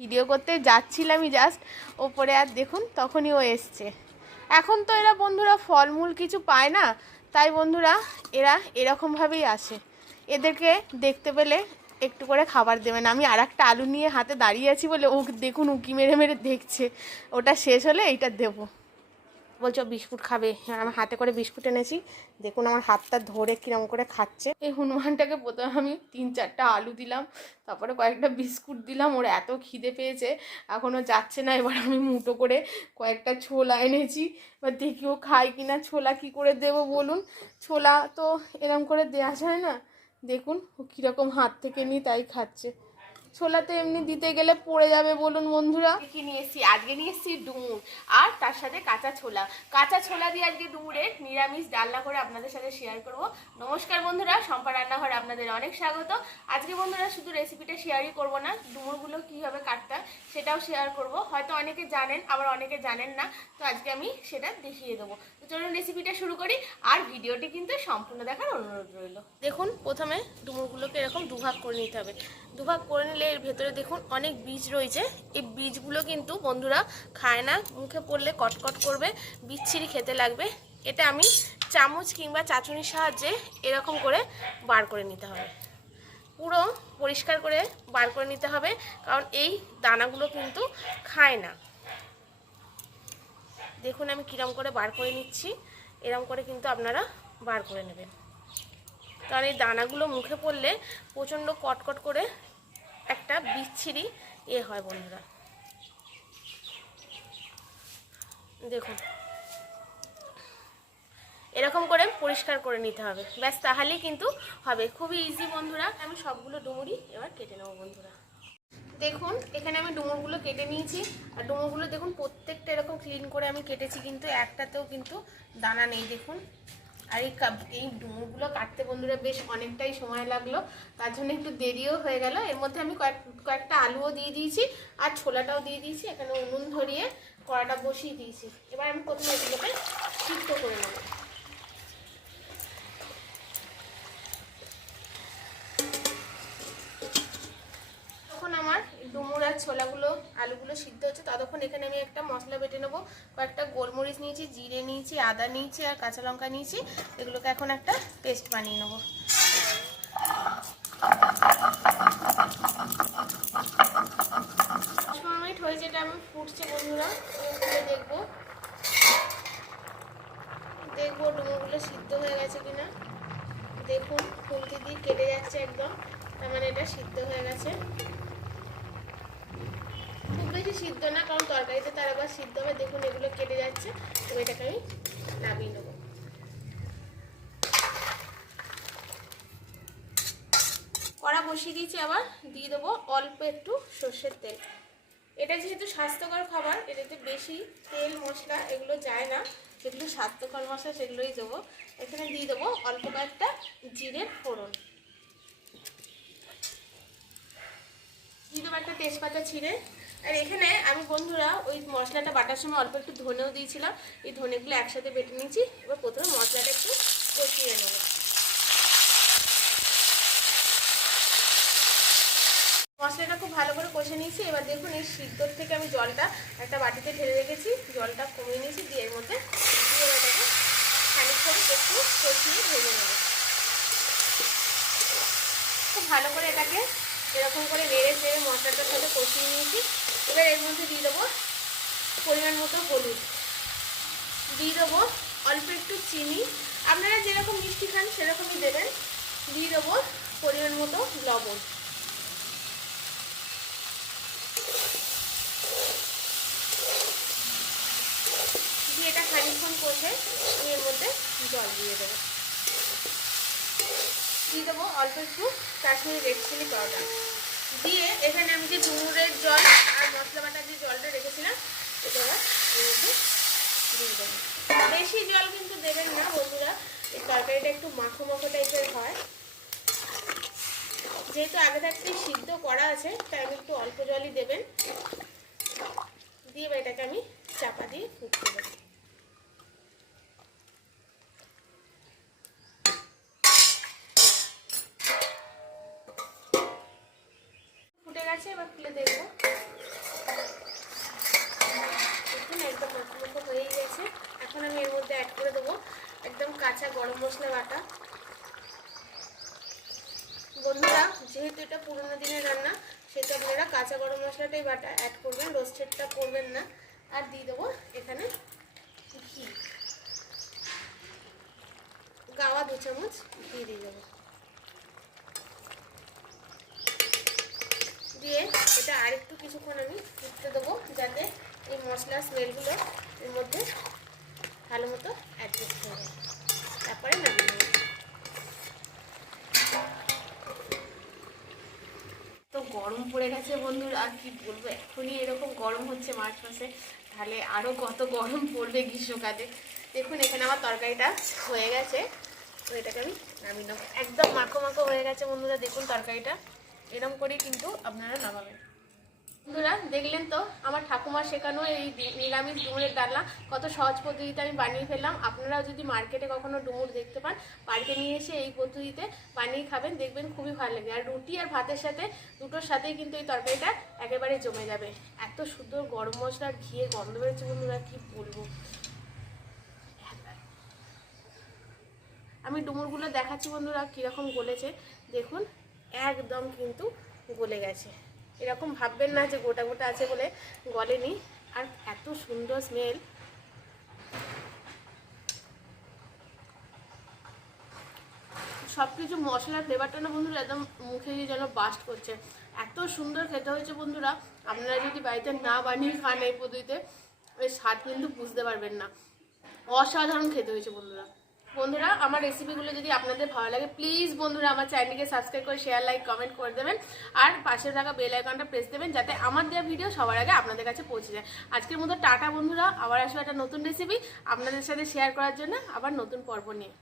Video করতে যাচ্ছিলামই just ওপরে আর দেখুন, তখনই ও এসছে। এখন তো এরা বন্ধুরা ফলমূল কিছু পায় না, তাই বন্ধুরা এরা এরকমভাবেই আসে। এদেরকে দেখতে পেলে একটু করে খাবার দেবেন। আমি আর একটা আলু নিয়ে হাতে দাঁড়িয়ে আছি বলে ও দেখুন, উকি মেরে মেরে দেখছে। ওটা শেষ হলে এইটা দেবো। বলছো বিস্কুট খাবে। হ্যাঁ আমি হাতে করে বিস্কুট এনেছি। দেখুন আমার হাতটা ধরে কিরম করে খাচ্ছে। এই হনুমানটাকে প্রথমে আমি তিন চারটা আলু দিলাম, তারপরে কয়েকটা বিস্কুট দিলাম। ওর এত খিদে পেয়েছে এখনও যাচ্ছে না। এবার আমি মুটো করে কয়েকটা ছোলা এনেছি। এবার দেখি ও খায় কি না ছোলা কি করে দেবো বলুন? ছোলা তো এরম করে দেওয়া যায় না। দেখুন ও কীরকম হাত থেকে নিই তাই খাচ্ছে। ছোলা তো এমনি দিতে গেলে পড়ে যাবে, বলুন বন্ধুরা। কি নিয়ে এসেছি? আজকে নিয়ে এসেছি ডুমুর, আর তার সাথে কাঁচা ছোলা। কাঁচা ছোলা দিয়ে আজকে ডুমুরের নিরামিষ ডালনা করে আপনাদের সাথে শেয়ার করব। নমস্কার বন্ধুরা সম্পা রান্নাঘরে আপনাদের অনেক স্বাগত। আজকে বন্ধুরা শুধু রেসিপিটা শেয়ারই করব না, ডুমুরগুলো কীভাবে কাটতে সেটাও শেয়ার করব। হয়তো অনেকে জানেন, আবার অনেকে জানেন না। তো আজকে আমি সেটা দেখিয়ে দেবো। চলুন রেসিপিটা শুরু করি আর ভিডিওটি কিন্তু সম্পূর্ণ দেখার অনুরোধ রইল। দেখুন, প্রথমে ডুমুরগুলোকে এরকম দুভাগ করে নিতে হবে। দুভাগ করে নিলে এর ভেতরে দেখুন অনেক বীজ রয়েছে। এই বীজগুলো কিন্তু বন্ধুরা খায় না, মুখে পড়লে কটকট করবে, বিচ্ছিরি খেতে লাগবে। এটা আমি চামচ কিংবা চাচুনির সাহায্যে এরকম করে বার করে নিতে হবে। পুরো পরিষ্কার করে বার করে নিতে হবে, কারণ এই দানাগুলো কিন্তু খায় না। দেখুন, আমি কিরম করে বার করে নিচ্ছি। এরম করে কিন্তু আপনারা বার করে নেবেন। কারণ এই দানাগুলো মুখে পড়লে প্রচণ্ড কটকট করে একটা বিচ্ছিরি এ হয় বন্ধুরা। দেখুন, এরকম করে পরিষ্কার করে নিতে হবে। ব্যাস, তাহলেই কিন্তু হবে। খুবই ইজি বন্ধুরা। আমি সবগুলো ডুমুরি এবার কেটে নেব বন্ধুরা। দেখুন, এখানে আমি ডুমুরগুলো কেটে নিয়েছি। আর ডুমুরগুলো দেখুন, প্রত্যেকটা এরকম ক্লিন করে আমি কেটেছি, কিন্তু একটাতেও কিন্তু দানা নেই, দেখুন। আর এই এই ডুমুরগুলো কাটতে বন্ধুরা বেশ অনেকটাই সময় লাগল, তার জন্য একটু দেরিও হয়ে গেল। এর মধ্যে আমি কয়েক কয়েকটা আলুও দিয়ে দিয়েছি, আর ছোলাটাও দিয়ে দিয়েছি, এখানে উনুন ধরিয়ে কড়াটা বসিয়ে দিয়েছি। এবার আমি প্রথমে এগুলোকে সিদ্ধ করে নেব। ছোলাগুলো, আলুগুলো সিদ্ধ হচ্ছে, ততক্ষণ এখানে আমি একটা মশলা বেটে নেব। কয়েকটা গোলমরিচ নিয়েছি, জিরে নিয়েছি, আদা নিয়েছি আর কাঁচা লঙ্কা নিয়েছি। এগুলোকে এখন একটা পেস্ট বানিয়ে নেব। মিনিট হয়েছে এটা আমি ফুটছে বন্ধুরা দেখব। দেখব সিদ্ধ হয়ে গেছে দেখুন খুলতি দিয়ে কেটে যাচ্ছে একদম, তার মানে এটা সিদ্ধ হয়ে গেছে। বেশি সিদ্ধ না, কারণ তরকারিতে তার আবার সিদ্ধ হবে। দেখুন, এগুলো কেটে যাচ্ছে। এবার এটাকে আমি নামিয়ে নেব। কড়া বসিয়ে দিয়েছি আবার, দিয়ে দেবো অল্প একটু সর্ষের তেল। এটা যেহেতু স্বাস্থ্যকর খাবার, এটাতে বেশি তেল, মশলা এগুলো যায় না। যেগুলো স্বাস্থ্যকর মশলা, সেগুলোই দেবো। এখানে দিয়ে দেবো অল্প কয়েকটা জিরের ফোড়ন। দিয়ে দেবো একটা তেজপাতা ছিঁড়ে। আর এখানে আমি বন্ধুরা ওই মশলাটা বাটার সময় অল্প একটু ধনেও দিয়েছিলাম। এই ধনেগুলো একসাথে বেটে নিয়েছি। এবার প্রথমে মশলাটা একটু কষিয়ে নেব। মশলাটা খুব ভালো করে কষে নিয়েছি। এবার দেখুন এই সিদ্ধর থেকে আমি জলটা একটা বাটিতে ঢেলে রেখেছি। জলটা কমিয়ে নিয়েছি দিয়ে এর মধ্যে দিয়ে খানিকক্ষণ একটু কষিয়ে ভেজে নেব। খুব ভালো করে এটাকে এরকম করে নেড়ে চেড়ে মশলাটার সাথে কষিয়ে নিয়েছি। এবার এর মধ্যে দিয়ে দেবো পরিমাণ মতো হলুদ। দিয়ে দেবো অল্প একটু চিনি। আপনারা যেরকম মিষ্টি খান সেরকমই দেবেন। দিয়ে দেবো পরিমাণ মতো লবণ। দিয়ে এটা খানিকক্ষণ কষে আমি এর মধ্যে জল দিয়ে দেবো। দিয়ে দেবো অল্প একটু কাশ্মীরি রেড চিলি পাউডার দিয়ে এখানে আমি তরকারিটা একটু মাখো মাখো টাইপের হয়। যেহেতু আগে থাকতে সিদ্ধ করা আছে, তাই আমি একটু অল্প জলই দেবেন। দিয়ে এটাকে আমি চাপা দিয়ে ফুটতে দেব ফুটে গেছে, এবার খুলে দেখব। একদম মাখো মাখো হয়েই গেছে। এখন আমি এর মধ্যে অ্যাড করে দেবো গরম মশলা বাটা। বন্ধুরা, যেহেতু এটা পুরোনো দিনের রান্না সেটা আপনারা কাঁচা গরম মশলাটাই বাটা। অ্যাড করবেন রোস্টেডটা করবেন না। আর দিয়ে দেবো এখানে ঘি। গাওয়া দু চামচ ঘি দিয়ে দেবো। দিয়ে এটা আরেকটু কিছুক্ষণ আমি ফুটতে দেবো, যাতে এই মশলার স্মেলগুলো এর মধ্যে ভালো মতো অ্যাডজাস্ট হয়ে যায় তারপরে নামিয়ে নেব তো গরম পড়ে গেছে বন্ধুরা, আর কি বলব এখনই এরকম গরম হচ্ছে মার্চ মাসে, তাহলে আরও কত গরম পড়বে গ্রীষ্মকালে। দেখুন, এখানে আমার তরকারিটা হয়ে গেছে। তো এটাকে আমি নামিয়ে নেব। একদম মাখো মাখো হয়ে গেছে বন্ধুরা, দেখুন তরকারিটা। এরকম করেই কিন্তু আপনারা নামাবেন। বন্ধুরা, দেখলেন তো, আমার ঠাকুমা শেখানো এই নিরামিষ ডুমুরের ডালনা কত সহজ পদ্ধতিতে আমি বানিয়ে ফেললাম। আপনারাও যদি মার্কেটে কখনো ডুমুর দেখতে পান, বাড়িতে নিয়ে এসে এই পদ্ধতিতে বানিয়ে খাবেন, দেখবেন খুবই ভালো লাগে। আর রুটি আর ভাতের সাথে, দুটোর সাথেই কিন্তু এই তরকারিটা একেবারে জমে যাবে। এত সুন্দর গরম মশলা আর ঘিয়ে গন্ধ বেরোচ্ছে, বন্ধুরা, কি বলব? আমি ডুমুরগুলো দেখাচ্ছি, বন্ধুরা, কীরকম গলেছে। দেখুন, একদম কিন্তু গলে গেছে। এরকম ভাববেন না যে গোটা গোটা আছে বলে গলেনি। আর এত সুন্দর স্মেল সব কিছু মশলার ফ্লেভারটা না বন্ধুরা একদম মুখে যেন বাস্ট করছে। এত সুন্দর খেতে হয়েছে বন্ধুরা। আপনারা যদি বাড়িতে না বানিয়ে খান এই পদ্ধতিতে এর স্বাদ কিন্তু বুঝতে পারবেন না। অসাধারণ খেতে হয়েছে বন্ধুরা। বন্ধুরা, আমার রেসিপিগুলো যদি আপনাদের ভালো লাগে প্লিজ বন্ধুরা আমার চ্যানেলকে সাবস্ক্রাইব করে শেয়ার লাইক কমেন্ট করে দেবেন। আর পাশে থাকা বেল আইকনটা প্রেস দেবেন, যাতে আমার দেওয়া ভিডিও সবার আগে আপনাদের কাছে পৌঁছে যায়। আজকের মতো টাটা বন্ধুরা, আবার আসব একটা নতুন রেসিপি আপনাদের সাথে শেয়ার করার জন্য, আবার নতুন পর্ব নিয়ে।